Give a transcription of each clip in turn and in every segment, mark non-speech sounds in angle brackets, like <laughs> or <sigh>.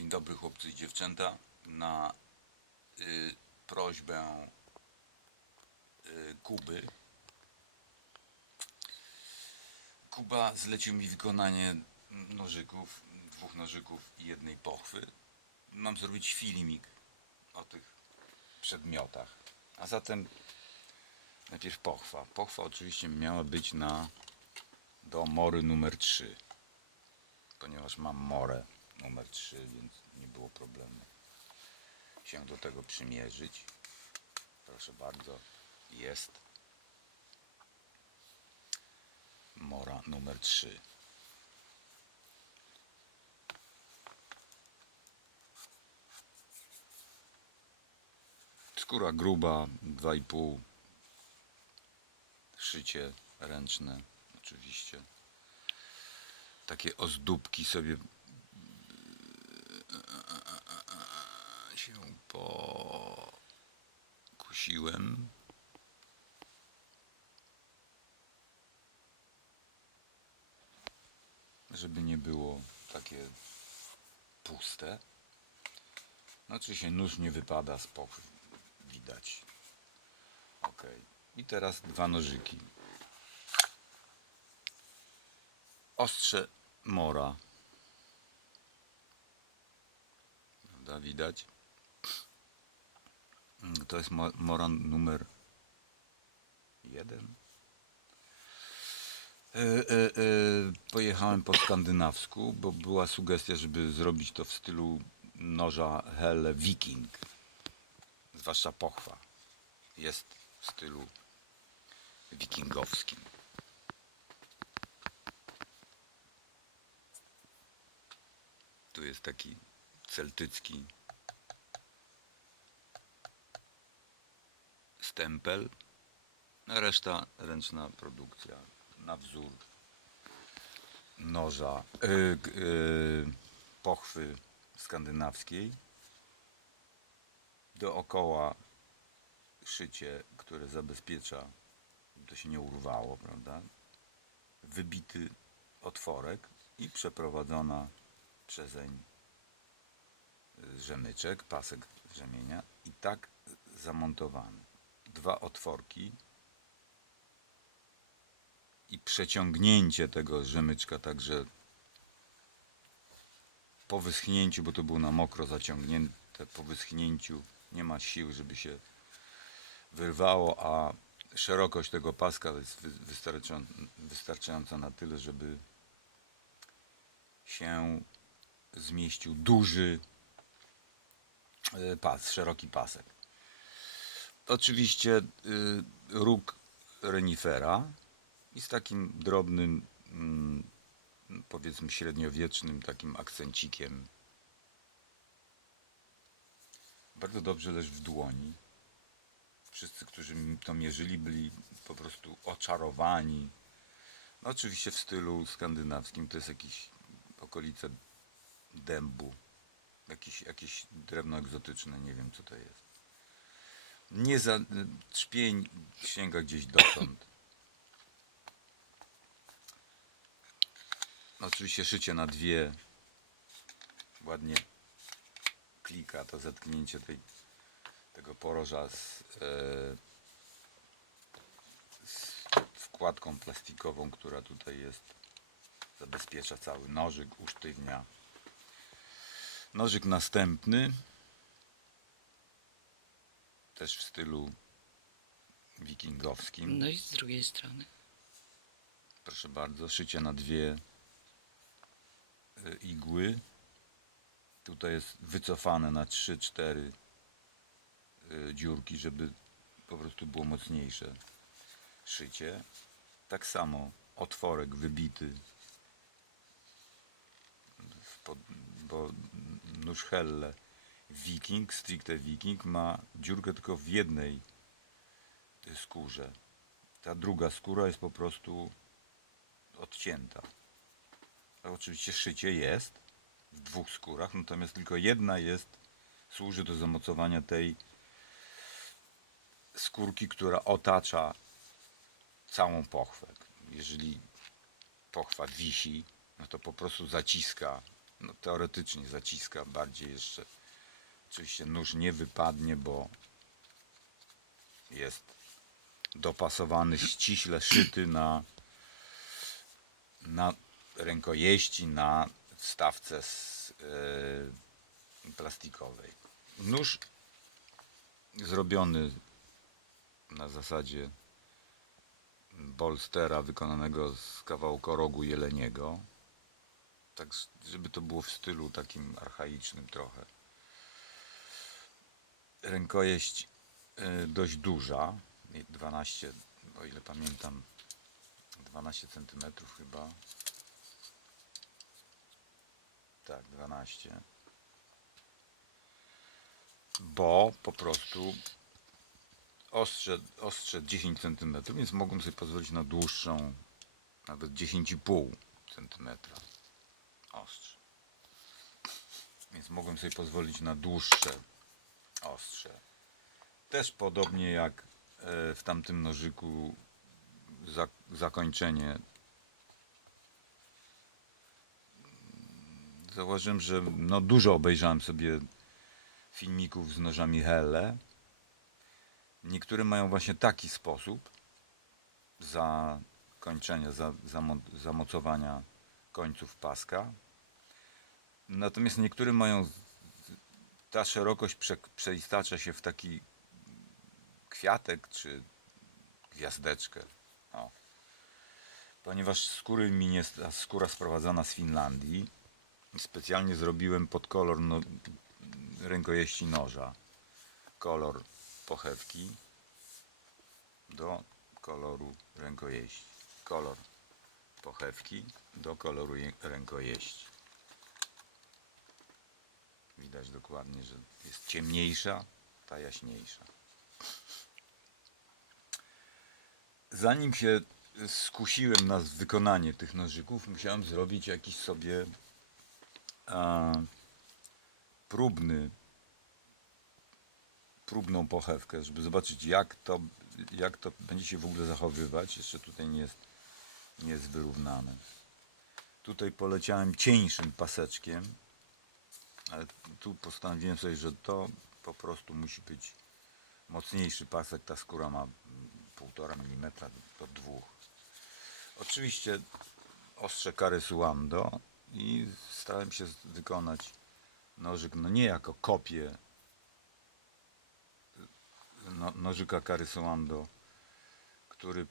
Dzień dobry chłopcy i dziewczęta. Na y, prośbę y, Kuby Kuba zlecił mi wykonanie nożyków, dwóch nożyków i jednej pochwy. Mam zrobić filmik o tych przedmiotach. A zatem najpierw pochwa. Pochwa oczywiście miała być na do mory numer 3 ponieważ mam morę numer 3, więc nie było problemu się do tego przymierzyć. Proszę bardzo, jest mora numer 3. Skóra gruba, 2,5 szycie ręczne oczywiście takie ozdóbki sobie się pokusiłem. Żeby nie było takie puste. No oczywiście nóż nie wypada z widać. Ok. I teraz dwa nożyki. ostrze mora. Prawda, widać? To jest mo- mora numer jeden. E, e, e, pojechałem po skandynawsku, bo była sugestia, żeby zrobić to w stylu noża Helle Viking. Zwłaszcza pochwa. Jest w stylu wikingowskim. Tu jest taki celtycki stempel, a reszta ręczna produkcja na wzór noża, y, g- y, pochwy skandynawskiej. Dookoła szycie, które zabezpiecza, to się nie urwało, prawda? Wybity otworek i przeprowadzona przezeń rzemyczek, pasek rzemienia i tak zamontowany. Dwa otworki i przeciągnięcie tego rzemyczka także po wyschnięciu, bo to było na mokro zaciągnięte, po wyschnięciu nie ma sił, żeby się wyrwało, a szerokość tego paska jest wystarczająca na tyle, żeby się zmieścił duży pas, szeroki pasek. Oczywiście y, róg renifera i z takim drobnym, mm, powiedzmy średniowiecznym takim akcencikiem. Bardzo dobrze leży w dłoni. Wszyscy, którzy to mierzyli, byli po prostu oczarowani. No, oczywiście w stylu skandynawskim to jest jakieś okolice dębu. Jakieś, jakieś drewno egzotyczne, nie wiem co to jest. Nie za, trzpień sięga gdzieś dotąd. Oczywiście szycie na dwie. Ładnie klika to zetknięcie tej, tego poroża z, e, z wkładką plastikową, która tutaj jest zabezpiecza cały nożyk, usztywnia. Nożyk następny, też w stylu wikingowskim. No i z drugiej strony. Proszę bardzo, szycie na dwie y, igły. Tutaj jest wycofane na 3-4 y, dziurki, żeby po prostu było mocniejsze szycie. Tak samo otworek wybity, bo nóż Helle Viking, stricte Viking ma dziurkę tylko w jednej skórze. Ta druga skóra jest po prostu odcięta. Oczywiście szycie jest w dwóch skórach, natomiast tylko jedna jest, służy do zamocowania tej skórki, która otacza całą pochwę. Jeżeli pochwa wisi, no to po prostu zaciska no, teoretycznie zaciska bardziej jeszcze. Oczywiście nóż nie wypadnie, bo jest dopasowany, ściśle szyty na, na rękojeści, na wstawce z, e, plastikowej. Nóż zrobiony na zasadzie bolstera wykonanego z kawałka rogu jeleniego. Tak, żeby to było w stylu takim archaicznym trochę. Rękojeść y, dość duża, 12, o ile pamiętam, 12 cm chyba. Tak, 12. Bo po prostu ostrze, ostrze 10 cm, więc mogłem sobie pozwolić na dłuższą, nawet 10,5 cm ostrze. Więc mogłem sobie pozwolić na dłuższe ostrze. Też podobnie jak e, w tamtym nożyku za, zakończenie. Zauważyłem, że no dużo obejrzałem sobie filmików z nożami Helle. Niektóre mają właśnie taki sposób zakończenia, za, zamo- zamocowania końców paska. Natomiast niektóre mają, ta szerokość prze, przeistacza się w taki kwiatek czy gwiazdeczkę. O. Ponieważ skóry mi ta skóra sprowadzana z Finlandii, specjalnie zrobiłem pod kolor no, rękojeści noża. Kolor pochewki do koloru rękojeści. Kolor pochewki do koloru je- rękojeści. Widać dokładnie, że jest ciemniejsza, ta jaśniejsza. Zanim się skusiłem na wykonanie tych nożyków, musiałem zrobić jakiś sobie a, próbny, próbną pochewkę, żeby zobaczyć jak to, jak to będzie się w ogóle zachowywać. Jeszcze tutaj nie jest, jest wyrównane. Tutaj poleciałem cieńszym paseczkiem, ale tu postanowiłem sobie, że to po prostu musi być mocniejszy pasek. Ta skóra ma 1,5 mm do 2. Oczywiście ostrze kary Suando i starałem się wykonać nożyk, no nie jako kopię no, nożyka kary Suando, który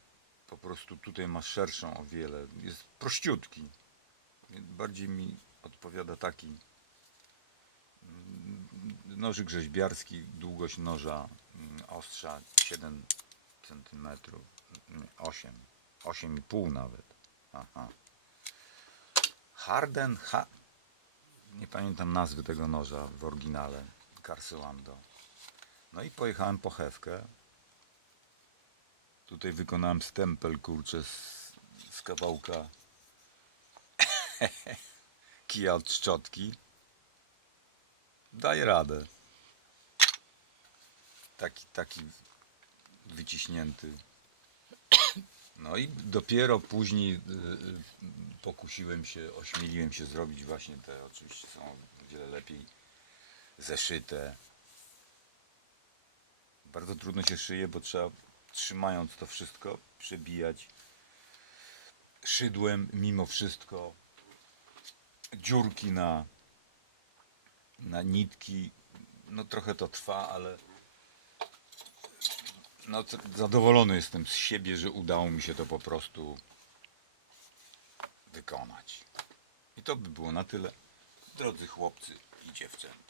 po prostu tutaj ma szerszą o wiele, jest prościutki. Bardziej mi odpowiada taki mm, nożyk rzeźbiarski, długość noża mm, ostrza 7 cm, 8, 8,5 nawet. Aha. Harden, ha... nie pamiętam nazwy tego noża w oryginale, Carsuando. No i pojechałem po chewkę. Tutaj wykonałem stempel, kurczę, z, z kawałka <laughs> kija od szczotki. Daje radę. Taki, taki wyciśnięty. No i dopiero później y, y, pokusiłem się, ośmieliłem się zrobić właśnie te, oczywiście są o wiele lepiej zeszyte. Bardzo trudno się szyje, bo trzeba trzymając to wszystko przebijać szydłem mimo wszystko dziurki na, na nitki. No trochę to trwa, ale no, zadowolony jestem z siebie, że udało mi się to po prostu wykonać. I to by było na tyle, drodzy chłopcy i dziewczęta.